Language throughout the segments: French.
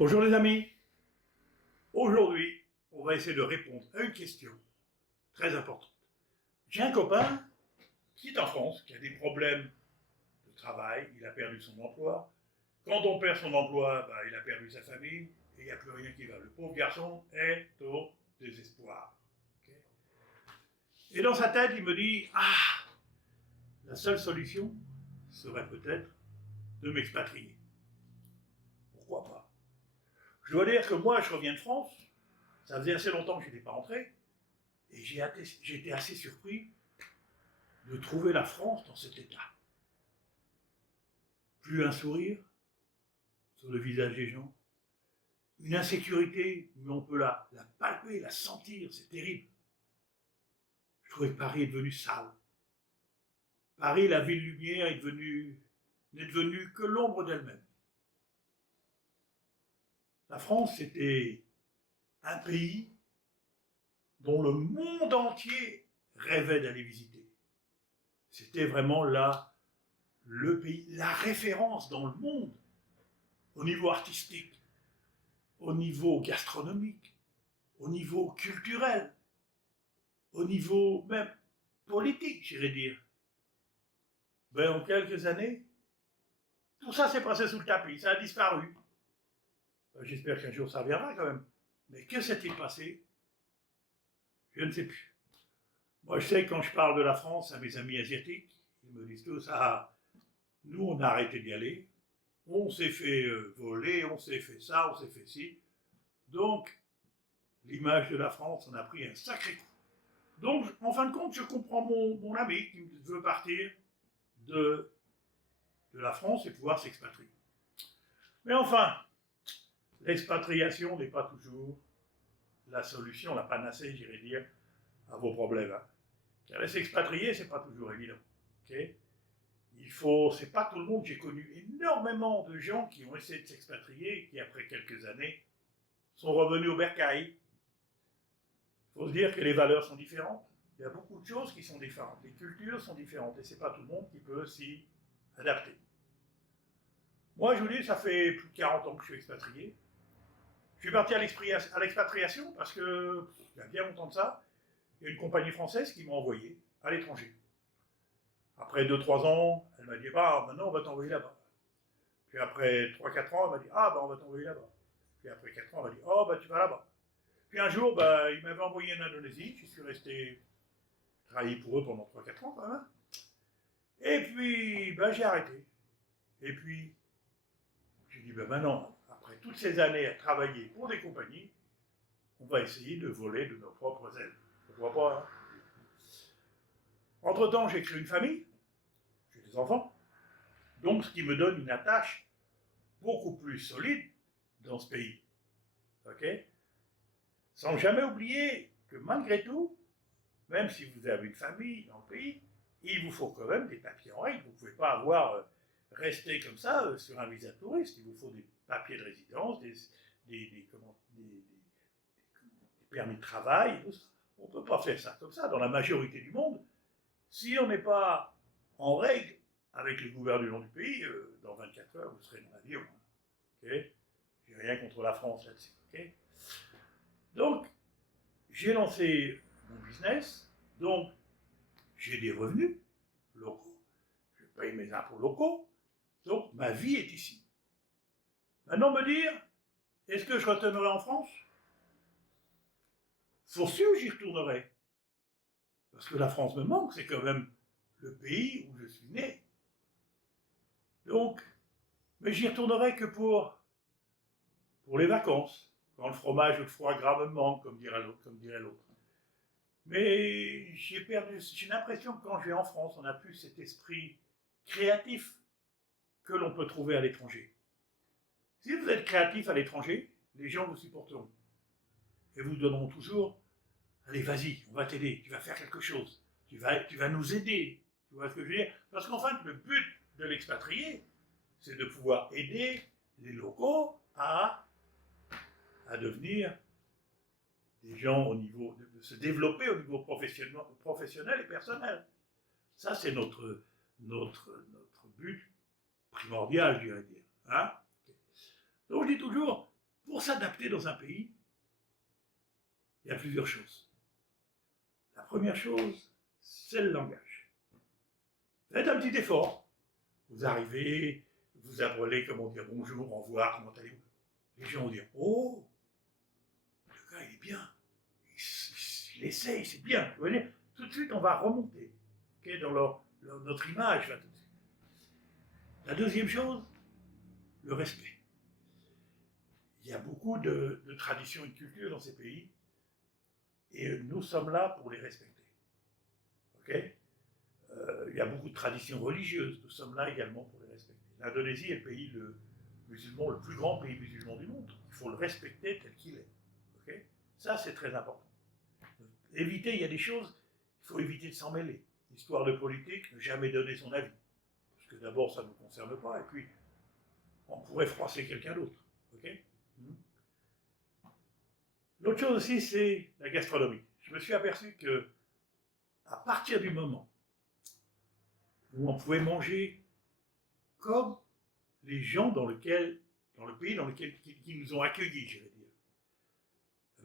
Bonjour les amis, aujourd'hui on va essayer de répondre à une question très importante. J'ai un copain qui est en France, qui a des problèmes de travail, il a perdu son emploi. Quand on perd son emploi, il a perdu sa famille et il n'y a plus rien qui va. Le pauvre garçon est au désespoir. Okay. Et dans sa tête, il me dit, la seule solution serait peut-être de m'expatrier. Pourquoi pas? Je dois dire que moi, je reviens de France, ça faisait assez longtemps que je n'étais pas rentré, et j'ai été assez surpris de trouver la France dans cet état. Plus un sourire sur le visage des gens, une insécurité, mais on peut la palper, la sentir, c'est terrible. Je trouvais que Paris est devenu sale. Paris, la ville lumière, n'est devenue que l'ombre d'elle-même. La France, c'était un pays dont le monde entier rêvait d'aller visiter. C'était vraiment là le pays, la référence dans le monde, au niveau artistique, au niveau gastronomique, au niveau culturel, au niveau même politique, j'irais dire. En quelques années, tout ça s'est passé sous le tapis, ça a disparu. J'espère qu'un jour ça reviendra quand même. Mais que s'est-il passé? Je ne sais plus. Moi, je sais que quand je parle de la France à mes amis asiatiques, ils me disent tous, nous, on a arrêté d'y aller, on s'est fait voler, on s'est fait ça, on s'est fait ci. Donc, l'image de la France en a pris un sacré coup. Donc, en fin de compte, je comprends mon ami qui veut partir de la France et pouvoir s'expatrier. Mais enfin, l'expatriation n'est pas toujours la solution, la panacée, j'irais dire, à vos problèmes. Car s'expatrier, c'est pas toujours évident. Okay? C'est pas tout le monde. J'ai connu énormément de gens qui ont essayé de s'expatrier et qui, après quelques années, sont revenus au bercail. Il faut se dire que les valeurs sont différentes. Il y a beaucoup de choses qui sont différentes. Les cultures sont différentes et c'est pas tout le monde qui peut s'y adapter. Moi, je vous dis, ça fait plus de 40 ans que je suis expatrié. Je suis parti à l'expatriation parce que, il y a bien longtemps de ça, il y a une compagnie française qui m'a envoyé à l'étranger. Après 2-3 ans, elle m'a dit, maintenant on va t'envoyer là-bas. Puis après 3-4 ans, elle m'a dit, on va t'envoyer là-bas. Puis après 4 ans, elle m'a dit, tu vas là-bas. Puis un jour, il m'avait envoyé en Indonésie, je suis resté travailler pour eux pendant 3-4 ans quand même. Et puis, j'ai arrêté. Et puis, j'ai dit, maintenant, après toutes ces années à travailler pour des compagnies, on va essayer de voler de nos propres ailes. Pourquoi pas, Entre-temps, j'ai créé une famille, j'ai des enfants, donc ce qui me donne une attache beaucoup plus solide dans ce pays. Ok? Sans jamais oublier que malgré tout, même si vous avez une famille dans le pays, il vous faut quand même des papiers en règle. Vous ne pouvez pas rester comme ça sur un visa de touriste. Il vous faut des papiers de résidence, des permis de travail. On ne peut pas faire ça comme ça. Dans la majorité du monde, si on n'est pas en règle avec les gouvernements du pays, dans 24 heures, vous serez dans l'avion. Okay? J'ai rien contre la France là-dessus. Okay? Donc, j'ai lancé mon business, donc j'ai des revenus locaux, je paye mes impôts locaux, donc ma vie est ici. Maintenant, me dire, est-ce que je retournerai en France? Pour sûr, j'y retournerai. Parce que la France me manque, c'est quand même le pays où je suis né. Donc, mais j'y retournerai que pour les vacances, quand le fromage ou le foie gras me manque, comme dirait l'autre. Mais j'ai l'impression que quand je vais en France, on n'a plus cet esprit créatif que l'on peut trouver à l'étranger. Si vous êtes créatif à l'étranger, les gens vous supporteront. Et vous donneront toujours, allez, vas-y, on va t'aider, tu vas faire quelque chose, tu vas nous aider. Tu vois ce que je veux dire? Parce qu'en fait, le but de l'expatrié, c'est de pouvoir aider les locaux à devenir des gens de se développer au niveau professionnel et personnel. Ça, c'est notre but primordial, je dirais dire. Donc, je dis toujours, pour s'adapter dans un pays, il y a plusieurs choses. La première chose, c'est le langage. Faites un petit effort. Vous arrivez, vous apprenez comment dire bonjour, au revoir, comment allez-vous. Les gens vont dire, oh, le gars il est bien, il essaye, c'est bien. Vous voyez, tout de suite on va remonter dans notre image. Là, tout de suite. La deuxième chose, le respect. Il y a beaucoup de traditions et de cultures dans ces pays, et nous sommes là pour les respecter. Okay, il y a beaucoup de traditions religieuses, nous sommes là également pour les respecter. L'Indonésie est le pays musulman, le plus grand pays musulman du monde. Il faut le respecter tel qu'il est. Okay, ça, c'est très important. Éviter, il y a des choses, il faut éviter de s'en mêler. Histoire de politique, ne jamais donner son avis. Parce que d'abord, ça ne nous concerne pas, et puis, on pourrait froisser quelqu'un d'autre. Okay, l'autre chose aussi, c'est la gastronomie. Je me suis aperçu que, à partir du moment où on pouvait manger comme les gens dans le pays dans lequel qui nous ont accueillis, je vais dire,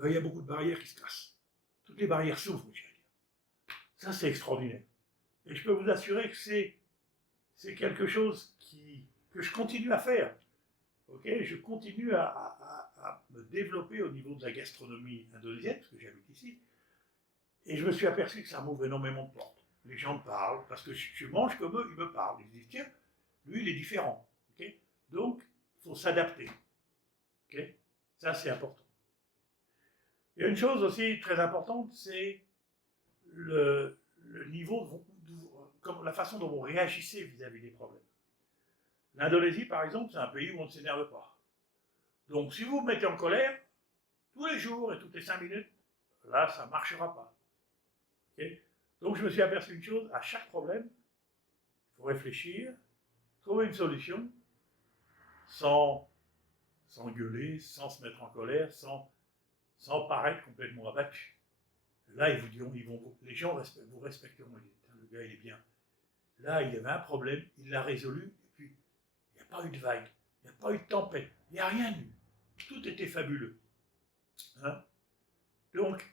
il y a beaucoup de barrières qui se cassent. Toutes les barrières s'ouvrent, je vais dire. Ça, c'est extraordinaire. Et je peux vous assurer que c'est quelque chose que je continue à faire. Okay, je continue à me développer au niveau de la gastronomie indonésienne, parce que j'habite ici, et je me suis aperçu que ça m'ouvre énormément de portes. Les gens me parlent, parce que je mange comme eux, ils me parlent. Ils me disent, tiens, lui, il est différent. Okay, donc, il faut s'adapter. Okay, ça, c'est important. Il y a une chose aussi très importante, c'est le niveau, comme la façon dont vous réagissez vis-à-vis des problèmes. L'Indonésie, par exemple, c'est un pays où on ne s'énerve pas. Donc, si vous vous mettez en colère, tous les jours et toutes les 5 minutes, là, ça ne marchera pas. Okay, donc, je me suis aperçu une chose, à chaque problème, il faut réfléchir, trouver une solution, sans gueuler, sans se mettre en colère, sans paraître complètement abattu. Là, ils vous diront, les gens vous respecteront. Ils disent, le gars, il est bien. Là, il y avait un problème, il l'a résolu, et puis, il n'y a pas eu de vague, il n'y a pas eu de tempête, il n'y a rien eu. Tout était fabuleux. Hein, donc,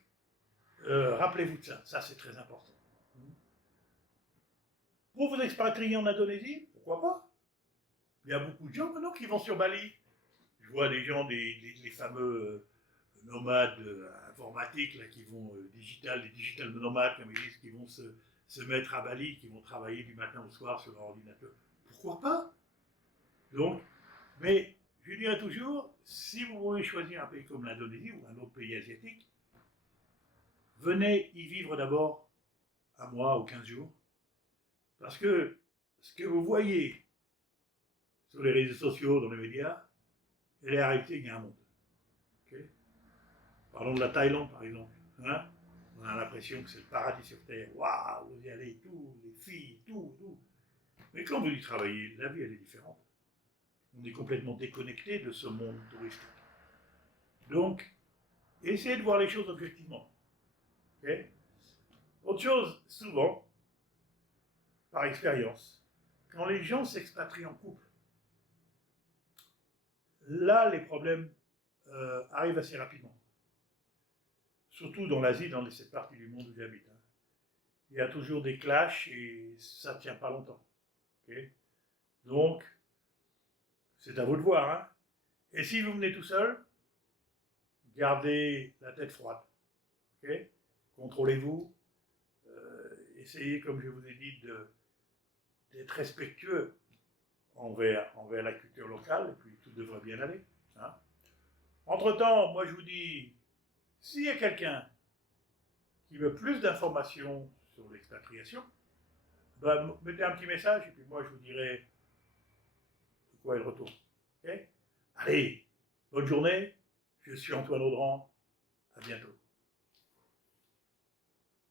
rappelez-vous de ça, ça c'est très important. Pour vous expatrier en Indonésie, pourquoi pas? Il y a beaucoup de gens maintenant qui vont sur Bali. Je vois des gens, les fameux nomades informatiques là, qui vont des digital nomades, comme ils disent, qui vont se mettre à Bali, qui vont travailler du matin au soir sur leur ordinateur. Pourquoi pas? Donc, mais je dirais toujours, si vous voulez choisir un pays comme l'Indonésie ou un autre pays asiatique, venez y vivre d'abord un mois ou 15 jours, parce que ce que vous voyez sur les réseaux sociaux, dans les médias, et la réalité, il y a un monde. Okay, parlons de la Thaïlande, par exemple. Hein, on a l'impression que c'est le paradis sur Terre. Waouh, vous y allez, tout, les filles, tout. Mais quand vous y travaillez, la vie, elle est différente. On est complètement déconnecté de ce monde touristique. Donc, essayez de voir les choses objectivement. Okay, autre chose, souvent, par expérience, quand les gens s'expatrient en couple, là, les problèmes arrivent assez rapidement. Surtout dans l'Asie, dans cette partie du monde où j'habite. Hein. Il y a toujours des clashs et ça ne tient pas longtemps. Okay, donc, c'est à vous de voir. Hein. Et si vous venez tout seul, gardez la tête froide. Okay, contrôlez-vous. Essayez, comme je vous ai dit, d'être respectueux envers la culture locale, et puis tout devrait bien aller. Hein. Entre-temps, moi je vous dis, s'il y a quelqu'un qui veut plus d'informations sur l'expatriation, ben, mettez un petit message, et puis moi je vous dirai de quoi est le retour. Okay, allez, bonne journée, je suis Antoine Audran, à bientôt.